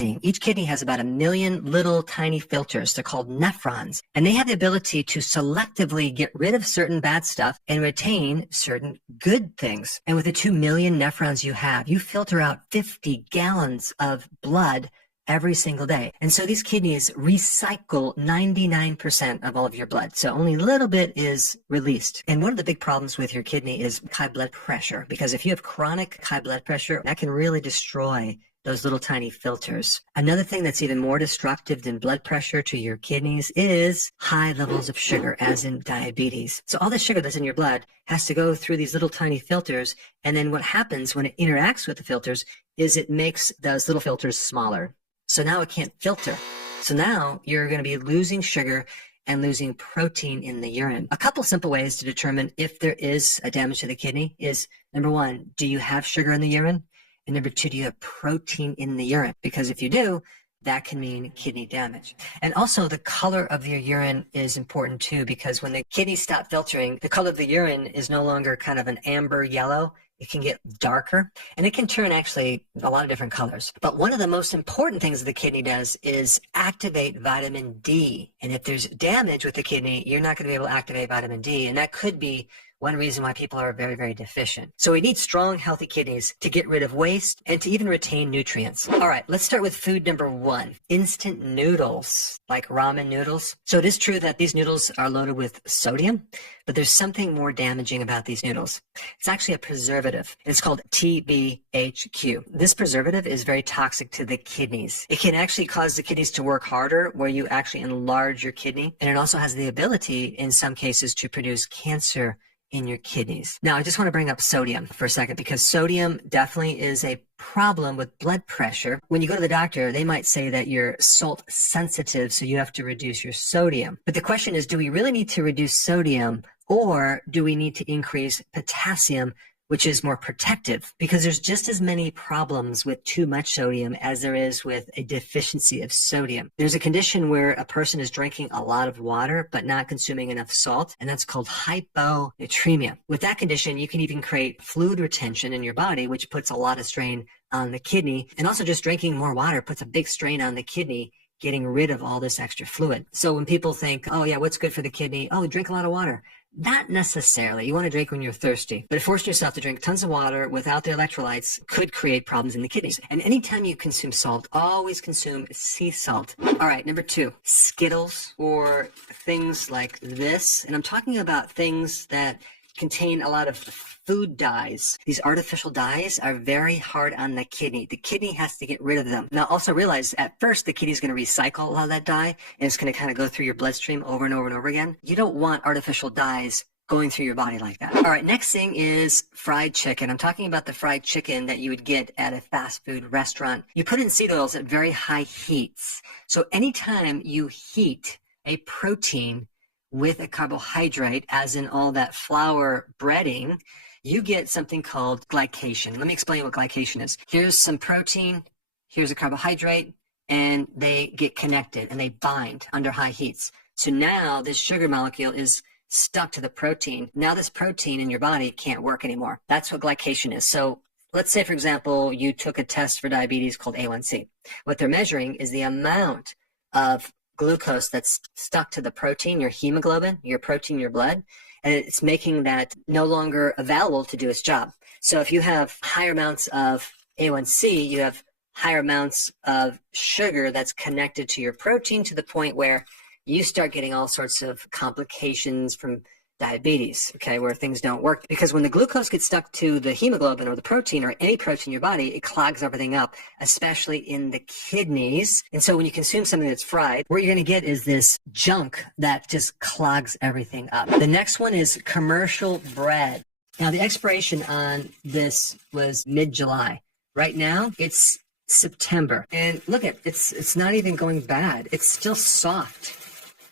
Each kidney has about 1 million little tiny filters. They're called nephrons, and they have the ability to selectively get rid of certain bad stuff and retain certain good things. And with the 2 million nephrons you have, you filter out 50 gallons of blood every single day. And so these kidneys recycle 99% of all of your blood. So only a little bit is released. And one of the big problems with your kidney is high blood pressure, because if you have chronic high blood pressure, that can really destroy those little tiny filters. Another thing that's even more destructive than blood pressure to your kidneys is high levels of sugar, as in diabetes. So all the sugar that's in your blood has to go through these little tiny filters, and then what happens when it interacts with the filters is it makes those little filters smaller. So now it can't filter. So now you're going to be losing sugar and losing protein in the urine. A couple simple ways to determine if there is a damage to the kidney is, number one, do you have sugar in the urine? And number two, do you have protein in the urine? Because if you do, that can mean kidney damage. And also the color of your urine is important too, because when the kidneys stop filtering, the color of the urine is no longer kind of an amber yellow. It can get darker, and it can turn actually a lot of different colors. But one of the most important things the kidney does is activate vitamin D. And if there's damage with the kidney, you're not going to be able to activate vitamin D. And that could be one reason why people are very, very deficient. So we need strong, healthy kidneys to get rid of waste and to even retain nutrients. All right, let's start with food number one, instant noodles, like ramen noodles. So it is true that these noodles are loaded with sodium, but there's something more damaging about these noodles. It's actually a preservative. It's called TBHQ. This preservative is very toxic to the kidneys. It can actually cause the kidneys to work harder, where you actually enlarge your kidney. And it also has the ability, in some cases, to produce cancer in your kidneys. Now, I just want to bring up sodium for a second, because sodium definitely is a problem with blood pressure. When you go to the doctor, they might say that you're salt sensitive, so you have to reduce your sodium. But the question is, do we really need to reduce sodium, or do we need to increase potassium, which is more protective? Because there's just as many problems with too much sodium as there is with a deficiency of sodium. There's a condition where a person is drinking a lot of water but not consuming enough salt, and that's called hyponatremia. With that condition, you can even create fluid retention in your body, which puts a lot of strain on the kidney. And also just drinking more water puts a big strain on the kidney, getting rid of all this extra fluid. So when people think, oh yeah, what's good for the kidney? Oh, drink a lot of water. Not necessarily. You want to drink when you're thirsty, but forcing yourself to drink tons of water without the electrolytes could create problems in the kidneys. And anytime you consume salt, always consume sea salt. All right, number two, Skittles or things like this. And I'm talking about things that contain a lot of food dyes. These artificial dyes are very hard on the kidney. The kidney has to get rid of them. Now, also realize at first the kidney is going to recycle a lot of that dye, and it's going to kind of go through your bloodstream over and over and over again. You don't want artificial dyes going through your body like that. All right, next thing is fried chicken. I'm talking about the fried chicken that you would get at a fast food restaurant. You put in seed oils at very high heats. So anytime you heat a protein with a carbohydrate, as in all that flour breading, you get something called glycation. Let me explain what glycation is. Here's some protein, here's a carbohydrate, and they get connected and they bind under high heats. So now this sugar molecule is stuck to the protein. Now this protein in your body can't work anymore. That's what glycation is. So let's say, for example, you took a test for diabetes called A1C. What they're measuring is the amount of glucose that's stuck to the protein, your hemoglobin, your protein in your blood, and it's making that no longer available to do its job. So if you have higher amounts of A1C, you have higher amounts of sugar that's connected to your protein, to the point where you start getting all sorts of complications from diabetes, okay, where things don't work. Because when the glucose gets stuck to the hemoglobin or the protein or any protein in your body, it clogs everything up, especially in the kidneys. And so when you consume something that's fried, what you're going to get is this junk that just clogs everything up. The next one is commercial bread. Now, the expiration on this was mid-July. Right now, it's September. And look at it's not even going bad. It's still soft.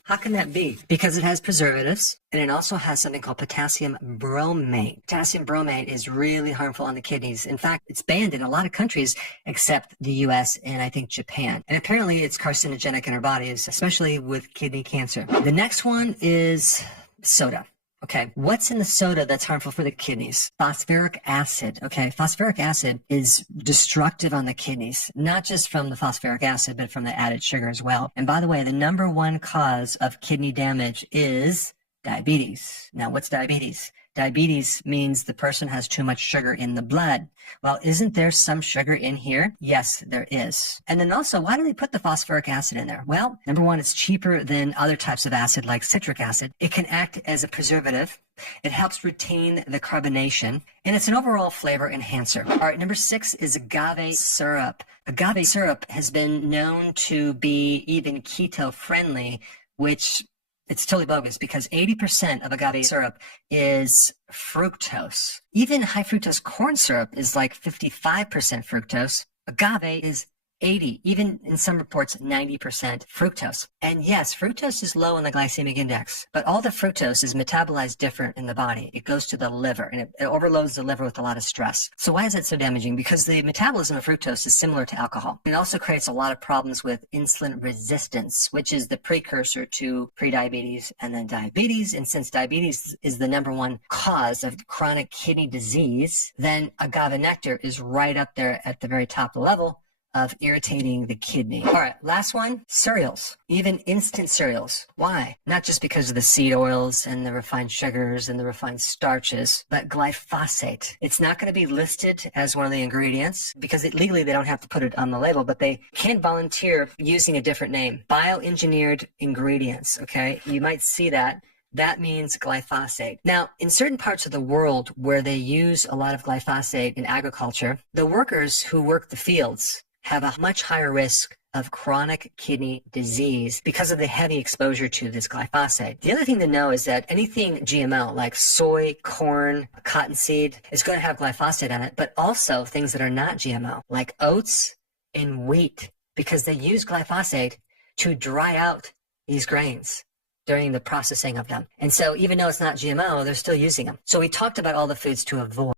How can that be? Because it has preservatives, and it also has something called potassium bromate. Potassium bromate is really harmful on the kidneys. In fact, it's banned in a lot of countries except the US and I think Japan. And apparently it's carcinogenic in our bodies, especially with kidney cancer. The next one is soda. Okay, what's in the soda that's harmful for the kidneys? Phosphoric acid. Okay, phosphoric acid is destructive on the kidneys, not just from the phosphoric acid, but from the added sugar as well. And by the way, the number one cause of kidney damage is diabetes. Now, what's diabetes? Diabetes means the person has too much sugar in the blood. Well, isn't there some sugar in here? Yes, there is. And then also, why do they put the phosphoric acid in there? Well, number one, it's cheaper than other types of acid like citric acid. It can act as a preservative. It helps retain the carbonation, and it's an overall flavor enhancer. All right, number 6 is agave syrup. Agave syrup has been known to be even keto friendly, which it's totally bogus because 80% of agave syrup is fructose. Even high fructose corn syrup is like 55% fructose. Agave is 80, even in some reports, 90% fructose. And yes, fructose is low on the glycemic index, but all the fructose is metabolized different in the body. It goes to the liver and it overloads the liver with a lot of stress. So why is that so damaging? Because the metabolism of fructose is similar to alcohol. It also creates a lot of problems with insulin resistance, which is the precursor to prediabetes and then diabetes. And since diabetes is the number one cause of chronic kidney disease, then agave nectar is right up there at the very top of the level of irritating the kidney. All right, last one, cereals, even instant cereals. Why? Not just because of the seed oils and the refined sugars and the refined starches, but glyphosate. It's not going to be listed as one of the ingredients because legally they don't have to put it on the label, but they can volunteer using a different name. Bioengineered ingredients, okay? You might see that. That means glyphosate. Now, in certain parts of the world where they use a lot of glyphosate in agriculture, the workers who work the fields have a much higher risk of chronic kidney disease because of the heavy exposure to this glyphosate. The other thing to know is that anything GMO, like soy, corn, cottonseed, is going to have glyphosate on it, but also things that are not GMO, like oats and wheat, because they use glyphosate to dry out these grains during the processing of them. And so even though it's not GMO, they're still using them. So we talked about all the foods to avoid.